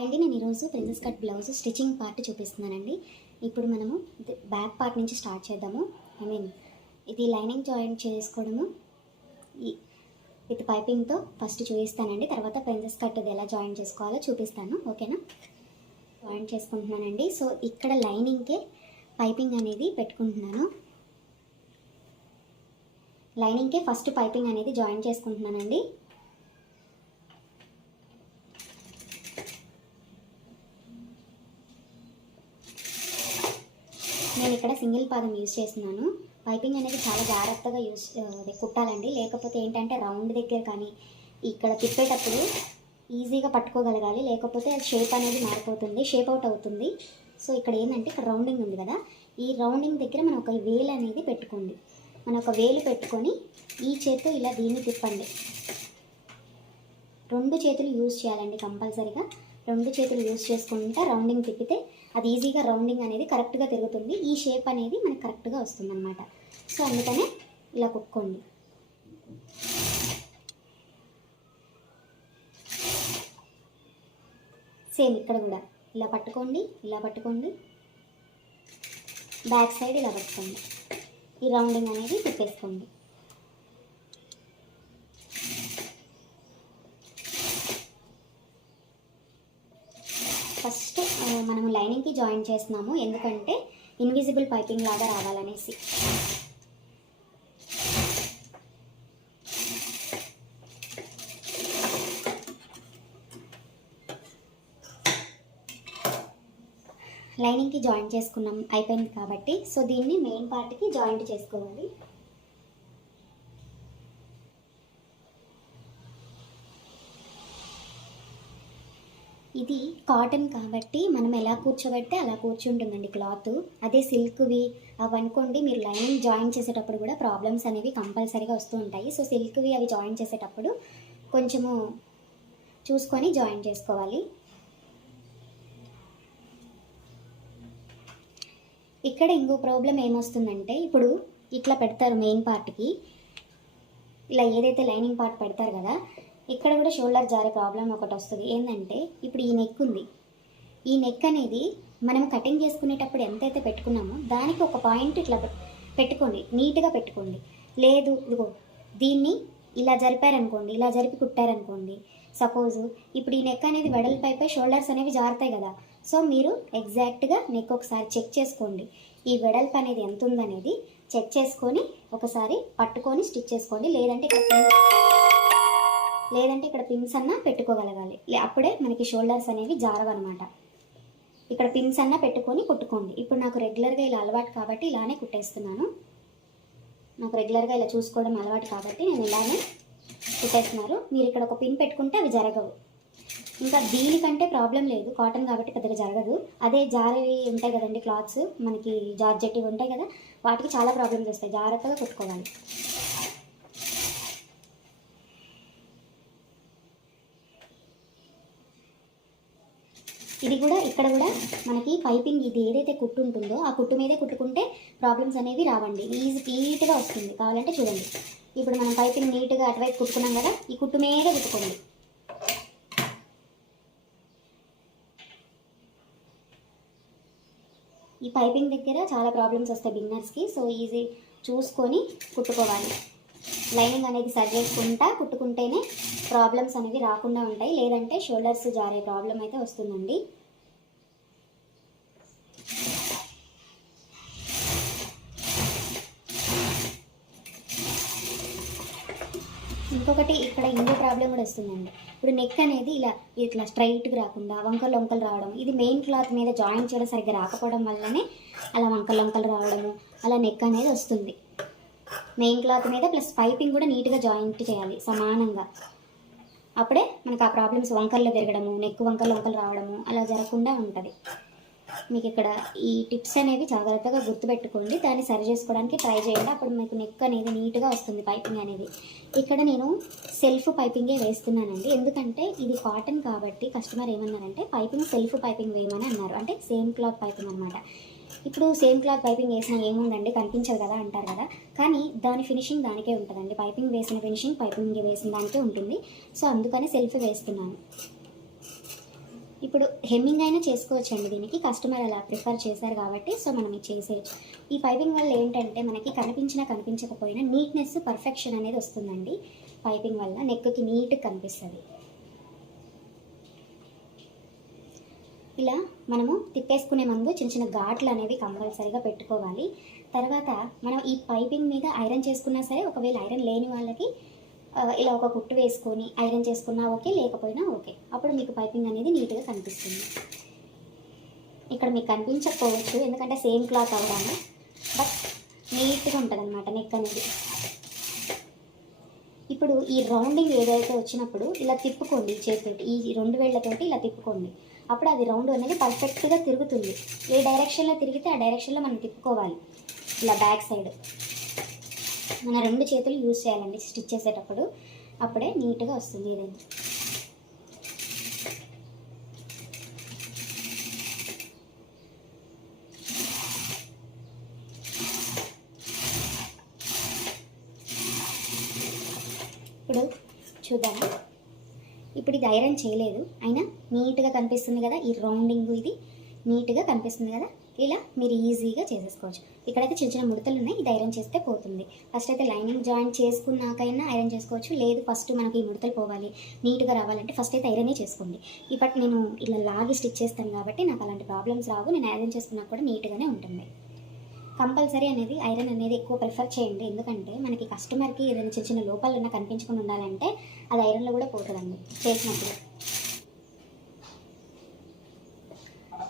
అండి నేను ఈరోజు princess cut blouse stitching part చూపిస్తున్నానండి. ఇప్పుడు మనము బ్యాక్ పార్ట్ నుంచి స్టార్ట్ చేద్దాము. ఇది లైనింగ్ జాయింట్ చేసుకోవడము విత్ పైపింగ్తో ఫస్ట్ చూపిస్తానండి. తర్వాత ప్రిన్సెస్ కట్ ఇది ఎలా జాయింట్ చేసుకోవాలో చూపిస్తాను. ఓకేనా? జాయింట్ చేసుకుంటున్నానండి. సో ఇక్కడ లైనింగ్కే పైపింగ్ అనేది పెట్టుకుంటున్నాను. లైనింగ్కే ఫస్ట్ పైపింగ్ అనేది జాయింట్ చేసుకుంటున్నానండి. నేను ఇక్కడ సింగిల్ పాదం యూజ్ చేస్తున్నాను. పైపింగ్ అనేది చాలా జాగ్రత్తగా కుట్టాలండి. లేకపోతే ఏంటంటే రౌండ్ దగ్గర కానీ ఇక్కడ తిప్పేటప్పుడు ఈజీగా పట్టుకోగలగాలి. లేకపోతే అది షేప్ అనేది మారిపోతుంది, షేప్ అవుట్ అవుతుంది. సో ఇక్కడ ఏంటంటే ఇక్కడ రౌండింగ్ ఉంది కదా, ఈ రౌండింగ్ దగ్గర మనం ఒక వేలు అనేది పెట్టుకోండి. మనం ఒక వేలు పెట్టుకొని ఈ చేతితో ఇలా దీన్ని తిప్పండి. రెండు చేతులు యూజ్ చేయాలండి కంపల్సరీగా. రెండు చేతులు యూజ్ చేసుకుంటే రౌండింగ్ తిప్పితే అది ఈజీగా రౌండింగ్ అనేది కరెక్ట్గా తిరుగుతుంది. ఈ షేప్ అనేది మనకు కరెక్ట్గా వస్తుంది అనమాట. సో అందుకనే ఇలా కుట్టుకోండి. సేమ్ ఇక్కడ కూడా ఇలా పట్టుకోండి, ఇలా పట్టుకోండి, బ్యాక్ సైడ్ ఇలా పట్టుకోండి. ఈ రౌండింగ్ అనేది తిప్పేసుకోండి. ఫస్ట్ మనము లైనింగ్కి జాయిన్ చేస్తున్నాము, ఎందుకంటే ఇన్విజిబుల్ పైపింగ్ లాగా రావాలనేసి. లైనింగ్కి జాయిన్ చేసుకున్నాం అయిపోయింది కాబట్టి సో దీన్ని మెయిన్ పార్ట్కి జాయింట్ చేసుకోవాలి. ఇది కాటన్ కాబట్టి మనం ఎలా కూర్చోబెడితే అలా కూర్చుంటుందండి క్లాత్. అదే సిల్క్వి అవి అనుకోండి, మీరు లైనింగ్ జాయిన్ చేసేటప్పుడు కూడా ప్రాబ్లమ్స్ అనేవి కంపల్సరీగా వస్తూ ఉంటాయి. సో సిల్క్వి అవి జాయిన్ చేసేటప్పుడు కొంచెము చూసుకొని జాయిన్ చేసుకోవాలి. ఇక్కడ ఇంకో ప్రాబ్లం ఏమొస్తుందంటే, ఇప్పుడు ఇట్లా పెడతారు మెయిన్ పార్ట్కి, ఇలా ఏదైతే లైనింగ్ పార్ట్ పెడతారు కదా, ఇక్కడ కూడా షోల్డర్ జారే ప్రాబ్లం ఒకటి వస్తుంది. ఏంటంటే ఇప్పుడు ఈ నెక్ ఉంది, ఈ నెక్ అనేది మనం కటింగ్ చేసుకునేటప్పుడు ఎంతైతే పెట్టుకున్నామో దానికి ఒక పాయింట్ ఇట్లా పెట్టుకోండి, నీట్గా పెట్టుకోండి. లేదు ఇదిగో దీన్ని ఇలా జరిపారనుకోండి, ఇలా జరిపి కుట్టారనుకోండి, సపోజు ఇప్పుడు ఈ నెక్ అనేది వెడల్పైపై షోల్డర్స్ అనేవి జారుతాయి కదా. సో మీరు ఎగ్జాక్ట్గా నెక్ ఒకసారి చెక్ చేసుకోండి, ఈ వెడల్పు అనేది ఎంత ఉందనేది చెక్ చేసుకొని ఒకసారి పట్టుకొని స్టిచ్ చేసుకోండి. లేదంటే ఇక్కడ పిన్స్ అన్నా పెట్టుకోగలగాలి, అప్పుడే మనకి షోల్డర్స్ అనేవి జారవన్నమాట. ఇక్కడ పిన్స్ అన్నా పెట్టుకొని కుట్టుకోండి. ఇప్పుడు నాకు రెగ్యులర్గా ఇలా అలవాటు కాబట్టి ఇలానే కుట్టేస్తున్నాను. నాకు రెగ్యులర్గా ఇలా చూసుకోవడం అలవాటు కాబట్టి నేను ఇలానే కుట్టేస్తున్నారు. మీరు ఇక్కడ ఒక పిన్ పెట్టుకుంటే అవి జరగవు. ఇంకా దీనికంటే ప్రాబ్లం లేదు, కాటన్ కాబట్టి పెద్దగా జరగదు. అదే జారేవి ఉంటాయి కదండి క్లాత్స్, మనకి జార్జెట్టివి ఉంటాయి కదా, వాటికి చాలా ప్రాబ్లమ్స్ వస్తాయి. జాగ్రత్తగా కుట్టుకోవాలి. ఇది కూడా ఇక్కడ కూడా మనకి పైపింగ్ ఇది ఏదైతే కుట్టు ఉంటుందో ఆ కుట్టు మీదే కుట్టుకుంటే ప్రాబ్లమ్స్ అనేవి రావండి, నీట్గా వస్తుంది. కావాలంటే చూడండి, ఇప్పుడు మనం పైపింగ్ నీట్గా అటువైపు కుట్టుకున్నాం కదా, ఈ కుట్టు మీదే కుట్టుకోండి. ఈ పైపింగ్ దగ్గర చాలా ప్రాబ్లమ్స్ వస్తాయి బిగినర్స్కి. సో ఈజీ చూసుకొని కుట్టుకోవాలి. లైనింగ్ అనేది సరి చేసుకుంటా కుట్టుకుంటేనే ప్రాబ్లమ్స్ అనేవి రాకుండా ఉంటాయి. లేదంటే షోల్డర్స్ జారే ప్రాబ్లం అయితే వస్తుందండి. ఇంకొకటి ఇక్కడ ఇంకో ప్రాబ్లం కూడా వస్తుందండి. ఇప్పుడు నెక్ అనేది ఇట్లా స్ట్రైట్గా రాకుండా వంకలు వంకలు రావడం, ఇది మెయిన్ క్లాత్ మీద జాయిన్ చేయడం సరిగ్గా రాకపోవడం వల్లనే అలా వంకలు వంకలు రావడము, అలా నెక్ అనేది వస్తుంది. మెయిన్ క్లాత్ మీద ప్లస్ పైపింగ్ కూడా నీట్గా జాయింట్ చేయాలి సమానంగా, అప్పుడే మనకు ఆ ప్రాబ్లమ్స్ వంకల్లో తిరగడము, నెక్ వంకలు రావడము అలా జరగకుండా ఉంటుంది. మీకు ఇక్కడ ఈ టిప్స్ అనేవి జాగ్రత్తగా గుర్తుపెట్టుకోండి, దాన్ని సరి చేసుకోవడానికి ట్రై చేయండి. అప్పుడు మీకు నెక్ అనేది నీట్గా వస్తుంది పైపింగ్ అనేది. ఇక్కడ నేను సెల్ఫ్ పైపింగే వేస్తున్నానండి, ఎందుకంటే ఇది కాటన్ కాబట్టి కస్టమర్ ఏమన్నారంటే పైపింగ్ సెల్ఫ్ పైపింగ్ వేయమని అన్నారు. అంటే సేమ్ క్లాత్ పైపింగ్ అనమాట. ఇప్పుడు సేమ్ క్లాత్ పైపింగ్ వేసినా ఏముందండి కనిపించదు కదా అంటారు కదా, కానీ దాని ఫినిషింగ్ దానికే ఉంటుందండి. పైపింగ్ వేసిన ఫినిషింగ్ పైపింగ్ వేసిన దానికే ఉంటుంది. సో అందుకని సెల్ఫ్ వేస్తున్నాను. ఇప్పుడు హెమ్మింగ్ అయినా చేసుకోవచ్చండి, దీనికి కస్టమర్ అలా ప్రిఫర్ చేశారు కాబట్టి సో మనం ఇది చేసేయచ్చు. ఈ పైపింగ్ వల్ల ఏంటంటే మనకి కనిపించినా కనిపించకపోయినా నీట్నెస్ పర్ఫెక్షన్ అనేది వస్తుందండి. పైపింగ్ వల్ల నెక్కి నీట్గా కనిపిస్తుంది. ఇలా మనము తిప్పేసుకునే ముందు చిన్న చిన్న ఘాట్లు అనేవి కంపల్సరీగా పెట్టుకోవాలి. తర్వాత మనం ఈ పైపింగ్ మీద ఐరన్ చేసుకున్నా సరే, ఒకవేళ ఐరన్ లేని వాళ్ళకి ఇలా ఒక కుట్టు వేసుకొని ఐరన్ చేసుకున్నా ఓకే, లేకపోయినా ఓకే. అప్పుడు మీకు పైపింగ్ అనేది నీట్గా కనిపిస్తుంది. ఇక్కడ మీకు కనిపించకపోవచ్చు ఎందుకంటే సేమ్ క్లాత్ అవడానికి, బట్ నీట్గా ఉంటుంది అనమాట నెక్ అనేది. ఇప్పుడు ఈ రౌండింగ్ ఏదైతే వచ్చినప్పుడు ఇలా తిప్పుకోండి చేతితోటి, ఈ 2 వేళ్లతోటి ఇలా తిప్పుకోండి. అప్పుడు అది రౌండ్ అనేది పర్ఫెక్ట్గా తిరుగుతుంది. ఏ డైరెక్షన్లో తిరిగితే ఆ డైరెక్షన్లో మనం తిప్పుకోవాలి. ఇలా బ్యాక్ సైడ్ మన 2 చేతులు యూజ్ చేయాలండి స్టిచ్ చేసేటప్పుడు, అప్పుడే నీట్గా వస్తుంది ఏదైనా. ఇప్పుడు చూద్దాము. ఇప్పుడు ఇది ఐరన్ చేయలేదు అయినా నీట్గా కనిపిస్తుంది కదా, ఈ రౌండింగ్ ఇది నీట్గా కనిపిస్తుంది కదా. ఇలా మీరు ఈజీగా చేసేసుకోవచ్చు. ఇక్కడైతే చిన్న చిన్న ముడతలు ఉన్నాయి, ఇది ఐరన్ చేస్తే పోతుంది. ఫస్ట్ అయితే లైనింగ్ జాయిన్ చేసుకున్నాకైనా ఐరన్ చేసుకోవచ్చు, లేదు ఫస్ట్ మనకి ఈ ముడతలు పోవాలి నీట్గా రావాలంటే ఫస్ట్ అయితే ఐరనే చేసుకోండి. బట్ నేను ఇలా లాగి స్టిచ్ చేస్తాను కాబట్టి నాకు అలాంటి ప్రాబ్లమ్స్ రావు. నేను ఐరన్ చేసుకున్నా కూడా నీట్గానే ఉంటుంది. కంపల్సరీ అనేది ఐరన్ అనేది ఎక్కువ ప్రిఫర్ చేయండి, ఎందుకంటే మనకి కస్టమర్కి ఏదైనా చిన్న చిన్న లోపాలు ఉన్నా కనిపించకుండా ఉండాలంటే అది ఐరన్లో కూడా పోతుందండి చేసినప్పుడు.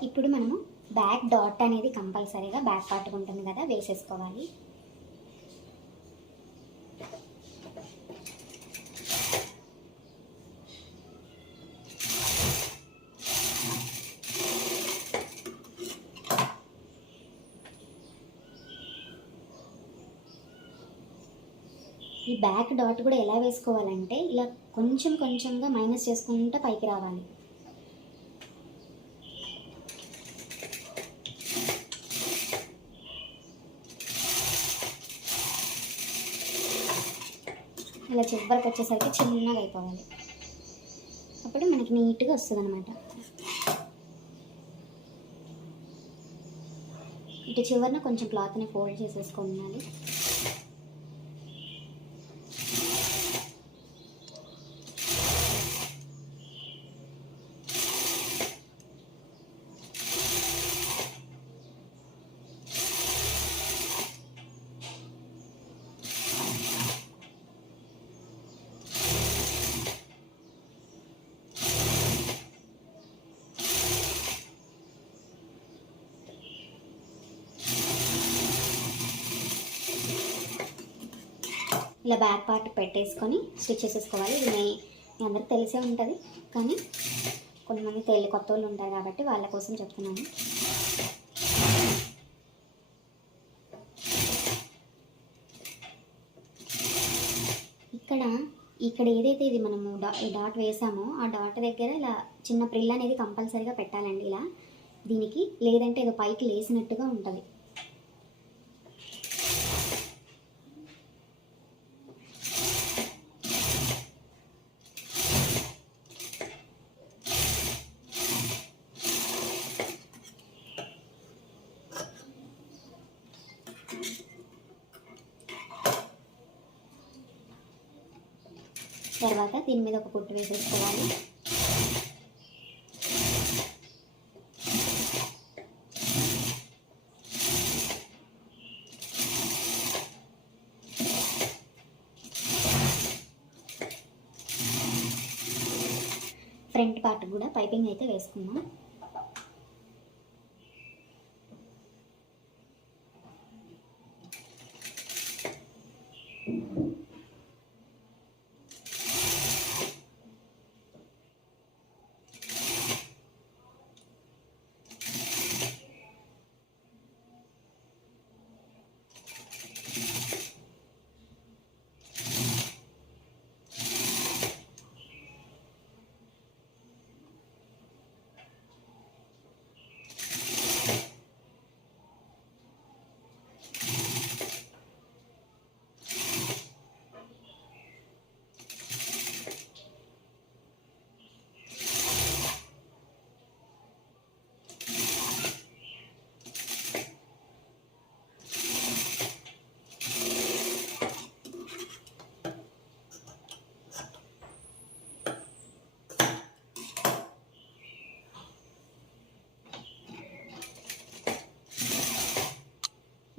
ఇప్పుడు మనము బ్యాక్ డాట్ అనేది కంపల్సరీగా బ్యాక్ పార్ట్ ఉంటుంది కదా వేసేసుకోవాలి. ఈ బ్యాక్ డాట్ కూడా ఎలా వేసుకోవాలంటే ఇలా కొంచెం కొంచెంగా మైనస్ చేసుకుంటూ పైకి రావాలి. ఇలా చివరికి వచ్చేసరికి చిన్నగా అయిపోవాలి, అప్పుడు మనకి నీట్గా వస్తుంది అనమాట. ఇటు చివరిన కొంచెం క్లాత్ని ఫోల్డ్ చేసేసుకోవాలి. ఇలా బ్యాక్ పార్ట్ పెట్టేసుకొని స్టిచ్ చేసేసుకోవాలి. ఇది మీ అందరికి తెలిసే ఉంటుంది, కానీ కొంతమంది కొత్త వాళ్ళు ఉంటారు కాబట్టి వాళ్ళ కోసం చెప్తున్నాను. ఇక్కడ ఏదైతే ఇది మనము డాట్ వేసామో ఆ డాట్ దగ్గర ఇలా చిన్న ప్రిల్ అనేది కంపల్సరీగా పెట్టాలండి ఇలా దీనికి, లేదంటే ఏదో పైకి లేసినట్టుగా ఉంటుంది. తర్వాత దీని మీద ఒక కుట్టు వేసేసుకోవాలి. ఫ్రంట్ పార్ట్ కూడా పైపింగ్ అయితే వేసుకుందాం.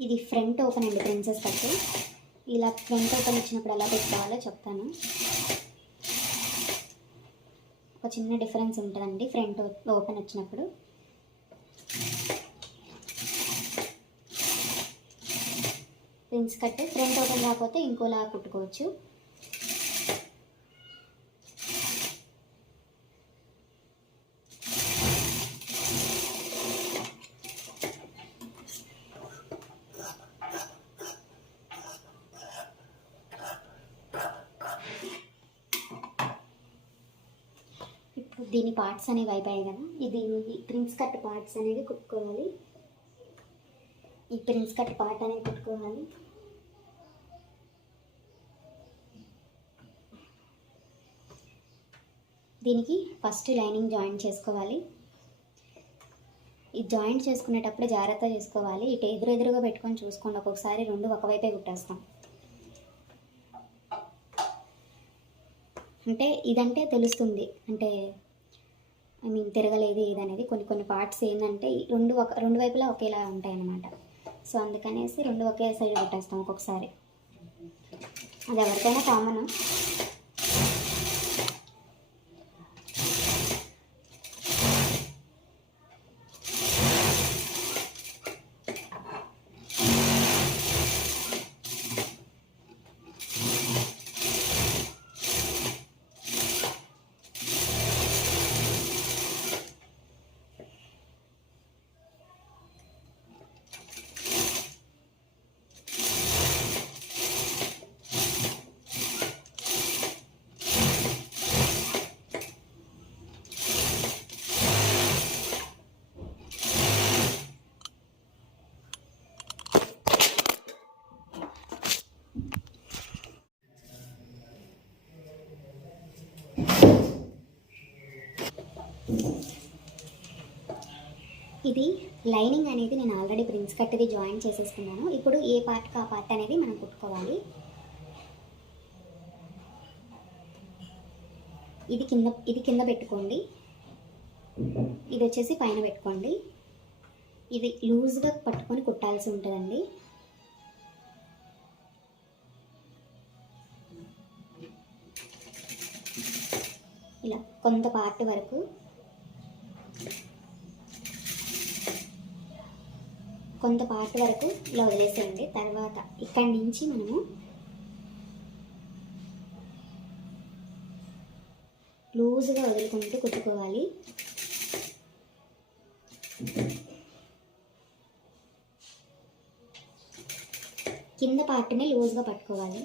ఇది ఫ్రంట్ ఓపెన్ అండి ప్రిన్సెస్ కట్. ఇలా ఫ్రంట్ ఓపెన్ ఇచ్చినప్పుడు ఎలా పెట్టుకోవాలో చెప్తాను. ఒక చిన్న డిఫరెన్స్ ఉంటుందండి ఫ్రంట్ ఓపెన్ వచ్చినప్పుడు. ప్రిన్స్ కట్ ఫ్రంట్ ఓపెన్ కాకపోతే ఇంకోలా కుట్టుకోవచ్చు. దీని పార్ట్స్ అనేవి అయిపోయాయి కదా, ఇది ప్రిన్స్ కట్ పార్ట్స్ అనేది కుట్టుకోవాలి. ఈ ప్రిన్స్ కట్ పార్ట్ అనేది కుట్టుకోవాలి. దీనికి ఫస్ట్ లైనింగ్ జాయింట్ చేసుకోవాలి. ఈ జాయింట్ చేసుకునేటప్పుడు జాగ్రత్త చేసుకోవాలి. ఇటు ఎదురుగా పెట్టుకొని చూసుకోండి. ఒక్కొక్కసారి రెండు ఒకవైపే కుట్టేస్తాం. అంటే ఇదంటే తెలుస్తుంది, అంటే తిరగలేదు ఏదనేది. కొన్ని పార్ట్స్ ఏంటంటే రెండు వైపులా ఒకేలా ఉంటాయి అన్నమాట. సో అందుకనేసి రెండు ఒకే సైడ్ పెట్టేస్తాం ఒక్కొక్కసారి. అది ఎవరికైనా కామన్. ఇది లైనింగ్ అనేది నేను ఆల్రెడీ ప్రిన్స్ కట్ది జాయిన్ చేసేసుకున్నాను. ఇప్పుడు ఏ పార్ట్కి ఆ పార్ట్ అనేది మనం కుట్టుకోవాలి. ఇది కింద పెట్టుకోండి, ఇది వచ్చేసి పైన పెట్టుకోండి. ఇది లూజ్గా పట్టుకొని కుట్టాల్సి ఉంటుందండి. ఇలా కొంత పార్ట్ వరకు ఇలా వదిలేసేయండి. తర్వాత ఇక్కడి నుంచి మనము లూజ్గా వదులుకుంటూ కుట్టుకోవాలి. కింద పార్ట్ని లూజ్గా పట్టుకోవాలి.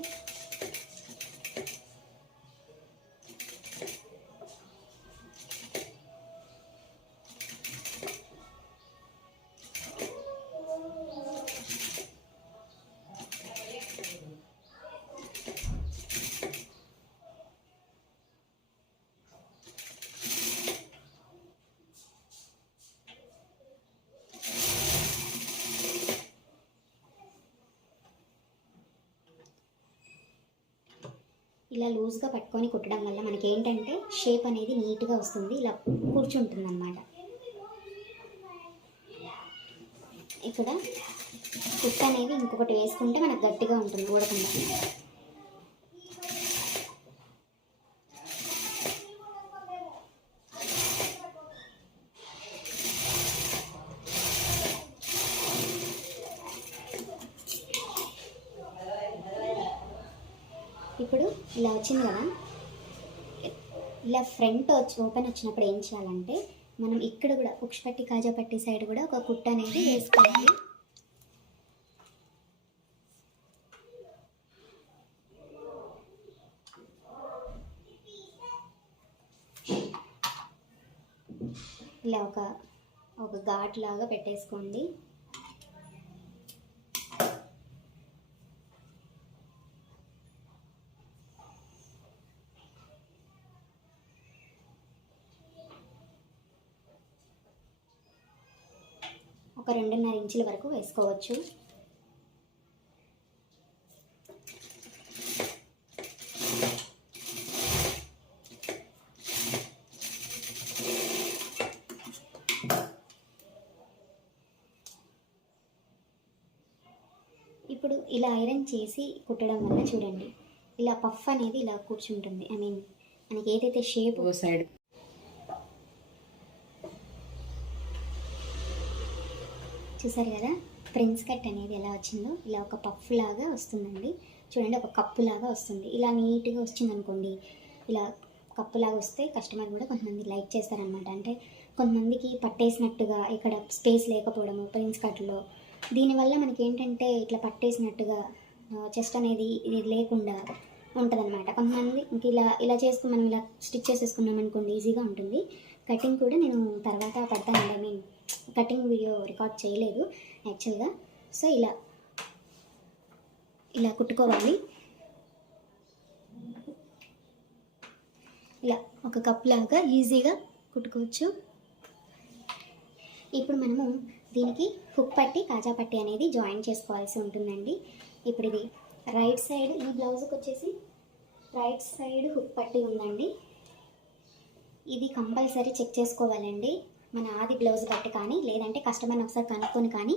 ఇలా లూజ్గా పట్టుకొని కుట్టడం వల్ల మనకి ఏంటంటే షేప్ అనేది నీట్గా వస్తుంది, ఇలా కూర్చుంటుంది అన్నమాట. ఇక్కడ కుట్ట అనేది ఇంకొకటి వేసుకుంటే మనకు గట్టిగా ఉంటుంది ఊడకుండా. ఇప్పుడు ఇలా వచ్చింది కదా, ఇలా ఫ్రంట్ ఓపెన్ వచ్చినప్పుడు ఏం చేయాలంటే మనం ఇక్కడ కూడా ఉక్ష్పట్టి కాజాపట్టి సైడ్ కూడా ఒక కుట్ట అనేది వేసుకోవాలి. ఇలా ఒక ఘాట్ లాగా పెట్టేసుకోండి. ఒక 2.5 ఇంచుల వరకు వేసుకోవచ్చు. ఇలా ఐరన్ చేసి కుట్టడం వల్ల చూడండి ఇలా పఫ్ అనేది ఇలా కూర్చుంటుంది. ఐ మీన్ మనకి ఏదైతే షేప్ సైడ్ చూసారు కదా ప్రిన్స్ కట్ అనేది ఎలా వచ్చిందో ఇలా ఒక పఫ్ లాగా వస్తుందండి. చూడండి ఒక కప్పు లాగా వస్తుంది. ఇలా నీట్గా వచ్చింది అనుకోండి, ఇలా కప్పు లాగా వస్తే కస్టమర్ కూడా కొంతమంది లైక్ చేస్తారనమాట. అంటే కొంతమందికి పట్టేసినట్టుగా ఇక్కడ స్పేస్ లేకపోవడము ప్రిన్స్ కట్లో, దీనివల్ల మనకి ఏంటంటే ఇట్లా పట్టేసినట్టుగా చెస్ట్ అనేది ఇది లేకుండా ఉంటుందన్నమాట. కొంతమంది ఇంక ఇలా ఇలా చేసుకుని మనం ఇలా స్టిచ్ చేసేసుకున్నాం అనుకోండి ఈజీగా ఉంటుంది. కటింగ్ కూడా నేను తర్వాత పెడతానండి. I mean cutting video record చేయలేదు యాక్చువల్గా. సో ఇలా ఇలా కుట్టుకోవాలి. ఇలా ఒక కప్ లాగా ఈజీగా కుట్టుకోవచ్చు. ఇప్పుడు మనము దీనికి హుక్ పట్టి కాజా పట్టి అనేది జాయిన్ చేసుకోవాల్సి ఉంటుందండి. ఇప్పుడు ఇది రైట్ సైడ్, ఈ బ్లౌజ్కి వచ్చేసి రైట్ సైడ్ హుక్ పట్టి ఉందండి. ఇది కంపల్సరీ చెక్ చేసుకోవాలండి. మన ఆది బ్లౌజ్ బట్టి కానీ లేదంటే కస్టమర్ని ఒకసారి కనుక్కొని కానీ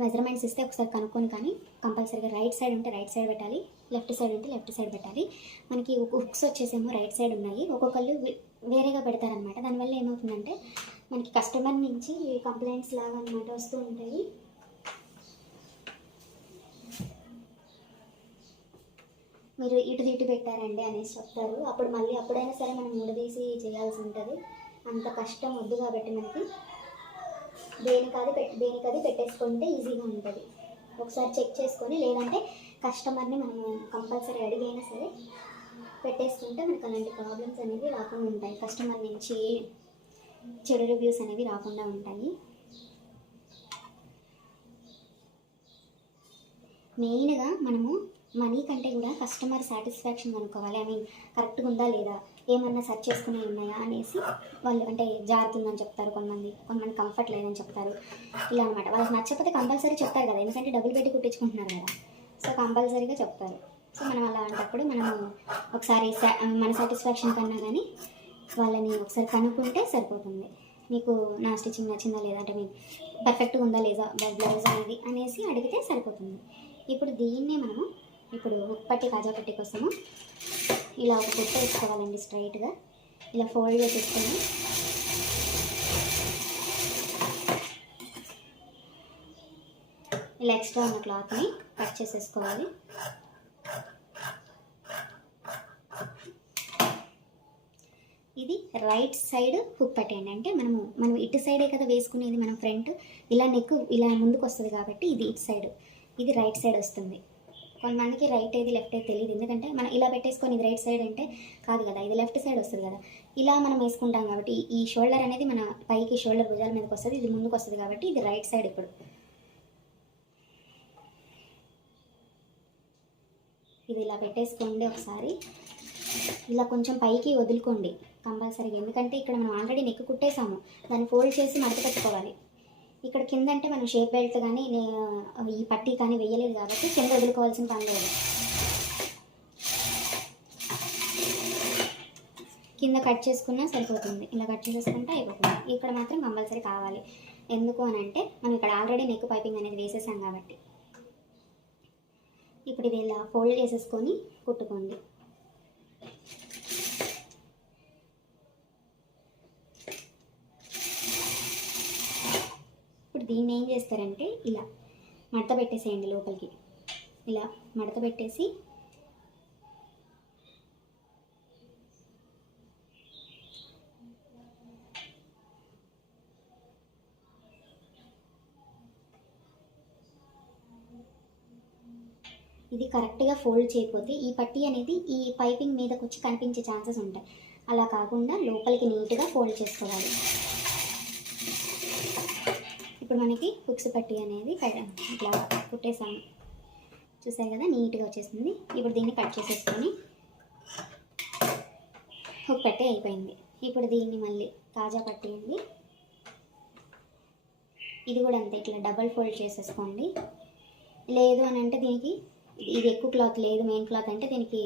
మెజర్మెంట్స్ ఇస్తే ఒకసారి కనుక్కొని కానీ కంపల్సరీగా రైట్ సైడ్ ఉంటే రైట్ సైడ్ పెట్టాలి, లెఫ్ట్ సైడ్ ఉంటే లెఫ్ట్ సైడ్ పెట్టాలి. మనకి హుక్స్ వచ్చేసేమో రైట్ సైడ్ ఉన్నాయి, ఒక్కొక్కళ్ళు వేరేగా పెడతారనమాట. దానివల్ల ఏమవుతుందంటే మనకి కస్టమర్ నుంచి కంప్లైంట్స్ లాగా అనమాట వస్తూ ఉంటాయి. మీరు ఇటు పెట్టారండి అనేసి చెప్తారు. అప్పుడు మళ్ళీ అప్పుడైనా సరే మనం ముడదీసి చేయాల్సి ఉంటుంది. అంత కష్టం వద్దు కాబట్టి మనకి దేనికది పెట్టేసుకుంటే ఈజీగా ఉంటుంది. ఒకసారి చెక్ చేసుకొని లేదంటే కస్టమర్ని మనము కంపల్సరీ అడిగైనా సరే పెట్టేసుకుంటే మనకు అలాంటి ప్రాబ్లమ్స్ అనేవి రాకుండా ఉంటాయి. కస్టమర్ నుంచి చెడు రివ్యూస్ అనేవి రాకుండా ఉంటాయి. మెయిన్గా మనము మనీ కంటే కూడా కస్టమర్ సాటిస్ఫాక్షన్ అనుకోవాలి. ఐ మీన్ కరెక్ట్గా ఉందా లేదా, ఏమన్నా సెర్చ్ చేసుకునే ఉన్నాయా అనేసి వాళ్ళు అంటే జారుతుందని చెప్తారు, కొంతమంది కంఫర్ట్ లేదని చెప్తారు. ఇలా అనమాట. వాళ్ళకి నచ్చకపోతే కంపల్సరీ చెప్తారు కదా, ఎందుకంటే డబ్బులు పెట్టి కుట్టించుకుంటున్నారు కదా. సో కంపల్సరీగా చెప్తారు. సో మనం అలాంటప్పుడు మనము ఒకసారి మన సాటిస్ఫాక్షన్ కన్నా కానీ వాళ్ళని ఒకసారి కనుక్కుంటే సరిపోతుంది. మీకు నా స్టిచ్చింగ్ నచ్చిందా లేదా, అంటే మీకు పర్ఫెక్ట్గా ఉందా లేదా బ్లౌజ్ అనేది అనేసి అడిగితే సరిపోతుంది. ఇప్పుడు దీన్నే మనము ఇప్పుడు హుక్ పట్టి కాజా పట్టి కోసము ఇలా ఒక కుట్ట వేసుకోవాలండి. స్ట్రైట్గా ఇలా ఫోల్డ్ చేసేసుకొని ఇలా ఎక్స్ట్రా ఉన్న క్లాత్ని కట్ చేసేసుకోవాలి. ఇది రైట్ సైడ్ హుక్ పట్టి అండి. అంటే మనం ఇటు సైడే కదా వేసుకునేది, మనం ఫ్రంట్ ఇలా నెక్ ఇలా ముందుకు వస్తుంది కాబట్టి ఇది ఇటు సైడ్, ఇది రైట్ సైడ్ వస్తుంది. కొంతమందికి రైట్ ఏది లెఫ్ట్ ఏది తెలియదు, ఎందుకంటే మనం ఇలా పెట్టేసుకొని ఇది రైట్ సైడ్ అంటే కాదు కదా, ఇది లెఫ్ట్ సైడ్ వస్తుంది కదా. ఇలా మనం వేసుకుంటాం కాబట్టి ఈ షోల్డర్ అనేది మన పైకి షోల్డర్ భుజాల మీదకి వస్తుంది, ఇది ముందుకు వస్తుంది కాబట్టి ఇది రైట్ సైడ్. ఇప్పుడు ఇది ఇలా పెట్టేసుకోండి. ఒకసారి ఇలా కొంచెం పైకి వదులుకోండి కంపల్సరీగా, ఎందుకంటే ఇక్కడ మనం ఆల్రెడీ నెక్ కుట్టేసాము, దాన్ని ఫోల్డ్ చేసి మడత పెట్టుకోవాలి. ఇక్కడ కింద అంటే మనం షేప్ బెల్ట్ కానీ ఈ పట్టీ కానీ వేయలేదు కాబట్టి కింద వదులుకోవాల్సిన పని లేదు. కింద కట్ చేసుకున్నా సరిపోతుంది, ఇలా కట్ చేసేసుకుంటే అయిపోతుంది. ఇక్కడ మాత్రం కంపల్సరీ కావాలి. ఎందుకు అని అంటే మనం ఇక్కడ ఆల్రెడీ నెక్ పైపింగ్ అనేది వేసేసాం కాబట్టి. ఇప్పుడు ఇది ఇలా ఫోల్డ్ చేసేసుకొని కుట్టుకోండి. ఇప్పుడు దీన్ని ఏం చేస్తారంటే ఇలా మడత పెట్టేసేయండి లోపలికి. ఇలా మడత పెట్టేసి ఇది కరెక్ట్గా ఫోల్డ్ చేయకపోతే ఈ పట్టీ అనేది ఈ పైపింగ్ మీదకి వచ్చి కనిపించే ఛాన్సెస్ ఉంటాయి. అలా కాకుండా లోపలికి నీట్గా ఫోల్డ్ చేసుకోవాలి. ఇప్పుడు మనకి హుక్స్ పట్టీ అనేది ఇట్లా కుట్టేసాము, చూసారు కదా, నీట్గా వచ్చేసింది. ఇప్పుడు దీన్ని కట్ చేసేసుకొని హుక్ పట్టీ అయిపోయింది. ఇప్పుడు దీన్ని మళ్ళీ కాజా పట్టీ అండి, ఇది కూడా అంతే ఇట్లా డబల్ ఫోల్డ్ చేసేసుకోండి. లేదు అని అంటే దీనికి ఇది ఎక్కువ క్లాత్ లేదు, మెయిన్ క్లాత్ అంటే దీనికి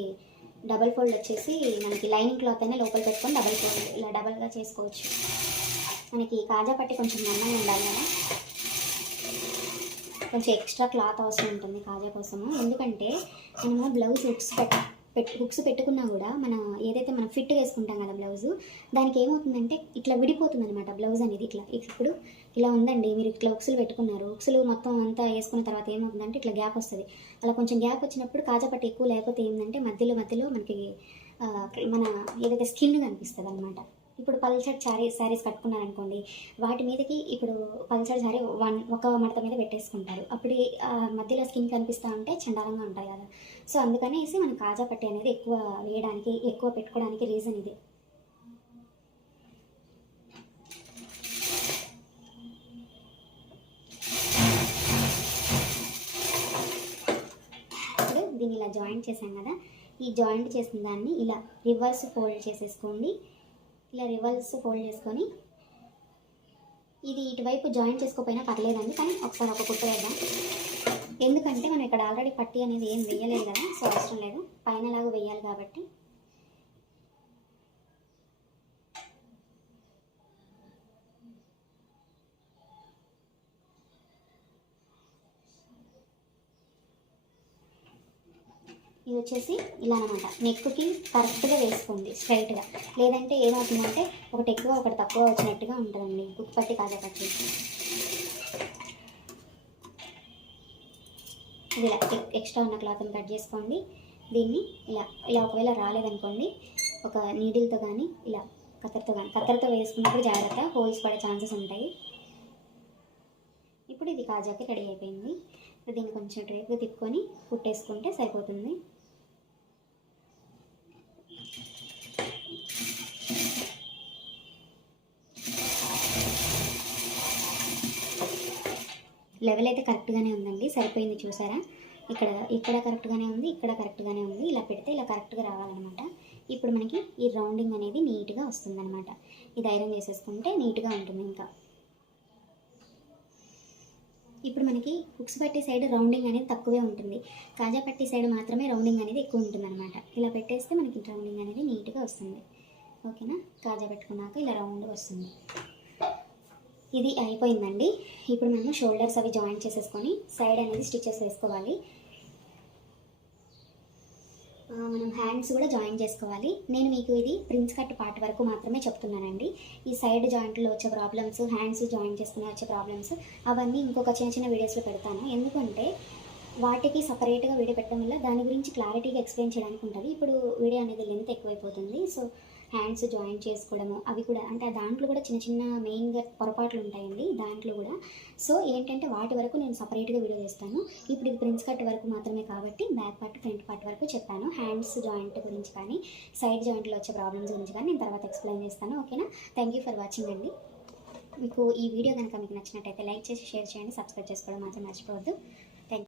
డబల్ ఫోల్డ్ వచ్చేసి మనకి లైనింగ్ క్లాత్ అయినా లోపల పెట్టుకొని డబల్ ఫోల్డ్ ఇలా డబల్గా చేసుకోవచ్చు. మనకి కాజా పట్టి కొంచెం మందంగా ఉండాలి కదా. కొంచెం ఎక్స్ట్రా క్లాత్ అవసరం ఉంటుంది కాజా కోసము. ఎందుకంటే మనము బ్లౌజ్ హుక్స్ పెట్టుకున్నా కూడా ఏదైతే మనం ఫిట్ వేసుకుంటాం కదా బ్లౌజు, దానికి ఏమవుతుందంటే ఇట్లా విడిపోతుంది అనమాట బ్లౌజ్ అనేది. ఇప్పుడు ఇలా ఉందండి, మీరు ఇట్లా హుక్స్లు పెట్టుకున్నారు, హుక్స్లు మొత్తం అంతా వేసుకున్న తర్వాత ఏమవుతుందంటే ఇట్లా గ్యాప్ వస్తుంది. అలా కొంచెం గ్యాప్ వచ్చినప్పుడు కాజా పట్టు ఎక్కువ లేకపోతే ఏంటంటే మధ్యలో మనకి మన ఏదైతే స్కిన్ కనిపిస్తుంది అనమాట. ఇప్పుడు పల్చటి శారీస్ కట్టుకున్నారనుకోండి, వాటి మీదకి ఇప్పుడు పల్చటి శారీ ఒక మడత మీద పెట్టేసుకుంటారు. అప్పుడు మధ్యలో స్కిన్ కనిపిస్తూ ఉంటే చండాలంగా ఉంటాయి కదా. సో అందుకనేసి మనం కాజా పట్టీ అనేది ఎక్కువ వేయడానికి, ఎక్కువ పెట్టుకోవడానికి రీజన్ ఇది. ఇప్పుడు దీన్ని ఇలా జాయింట్ చేసాం కదా, ఈ జాయింట్ చేసిన దాన్ని ఇలా రివర్స్ ఫోల్డ్ చేసేసుకోండి. ఇలా రివర్స్ ఫోల్డ్ చేసుకొని, ఇది ఇటువైపు జాయింట్ చేసుకోకపోయినా పర్లేదండి, కానీ ఒకసారి ఒక కుట్టు వేద్దాం. ఎందుకంటే మనం ఇక్కడ ఆల్రెడీ పట్టీ అనేది ఏం వేయలేదు కదా, సో అవసరం లేదు, పైన లాగా వేయాలి కాబట్టి. ఇది వచ్చేసి ఇలా అనమాట, నెక్కి కరెక్ట్గా వేసుకోండి స్ట్రైట్గా, లేదంటే ఏమవుతుందంటే ఒకటి ఎక్కువ ఒకటి తక్కువ వచ్చినట్టుగా ఉంటుందండి హుక్ పట్టి కాజా పట్టి. ఇది ఇలా ఎక్స్ట్రా ఉన్న క్లాత్ని కట్ చేసుకోండి. దీన్ని ఇలా ఒకవేళ రాలేదనుకోండి, ఒక నీడిల్తో కానీ ఇలా కత్తెరతో వేసుకున్నప్పుడు జాగ్రత్త, హోల్స్ పడే ఛాన్సెస్ ఉంటాయి. ఇప్పుడు ఇది కాజాకి రెడీ అయిపోయింది. దీన్ని కొంచెం డ్రైప్గా తిప్పుకొని కుట్టేసుకుంటే సరిపోతుంది. లెవెల్ అయితే కరెక్ట్గానే ఉందండి, సరిపోయింది చూసారా. ఇక్కడ కరెక్ట్గానే ఉంది, ఇక్కడ కరెక్ట్గానే ఉంది. ఇలా పెడితే ఇలా కరెక్ట్గా రావాలన్నమాట. ఇప్పుడు మనకి ఈ రౌండింగ్ అనేది నీట్గా వస్తుందన్నమాట. ఇది ఐరన్ చేసేసుకుంటే నీట్గా ఉంటుంది. ఇంకా ఇప్పుడు మనకి హుక్స్ పట్టి సైడ్ రౌండింగ్ అనేది తక్కువే ఉంటుంది, కాజా పట్టి సైడ్ మాత్రమే రౌండింగ్ అనేది ఎక్కువ ఉంటుంది అనమాట. ఇలా పెట్టేస్తే మనకి రౌండింగ్ అనేది నీట్గా వస్తుంది. ఓకేనా, కాజా పెట్టుకున్నాక ఇలా రౌండ్గా వస్తుంది. ఇది అయిపోయిందండి. ఇప్పుడు మనం షోల్డర్స్ అవి జాయింట్ చేసేసుకొని సైడ్ అనేది స్టిచెస్ వేసుకోవాలి. మనం హ్యాండ్స్ కూడా జాయిన్ చేసుకోవాలి. నేను మీకు ఇది ప్రిన్స్ కట్ పార్ట్ వరకు మాత్రమే చెప్తున్నానండి. ఈ సైడ్ జాయింట్లో వచ్చే ప్రాబ్లమ్స్, హ్యాండ్స్ జాయిన్ చేసుకునే వచ్చే ప్రాబ్లమ్స్ అవన్నీ ఇంకొక చిన్న వీడియోస్లో పెడతాను. ఎందుకంటే వాటికి సపరేట్గా వీడియో పెట్టడం వల్ల దాని గురించి క్లారిటీగా ఎక్స్ప్లెయిన్ చేయడానికి ఉంటుంది. ఇప్పుడు వీడియో అనేది లెంత్ ఎక్కువైపోతుంది. సో హ్యాండ్స్ జాయిన్ చేసుకోవడము అవి కూడా, అంటే దాంట్లో కూడా చిన్న మెయిన్గా పొరపాట్లు ఉంటాయండి దాంట్లో కూడా. సో ఏంటంటే వాటి వరకు నేను సపరేట్గా వీడియో చేస్తాను. ఇప్పుడు ఇది ప్రిన్స్ కట్ వరకు మాత్రమే కాబట్టి బ్యాక్ పార్ట్, ఫ్రంట్ పార్ట్ వరకు చెప్పాను. హ్యాండ్స్ జాయింట్ గురించి కానీ సైడ్ జాయింట్లో వచ్చే ప్రాబ్లమ్స్ గురించి కానీ నేను తర్వాత ఎక్స్ప్లెయిన్ చేస్తాను. ఓకేనా, థ్యాంక్ యూ ఫర్ వాచింగ్ అండి. మీకు ఈ వీడియో కనుక మీకు నచ్చినట్టయితే లైక్ చేసి షేర్ చేయండి, సబ్స్క్రైబ్ చేసుకోవడం మాత్రం మర్చిపోవద్దు.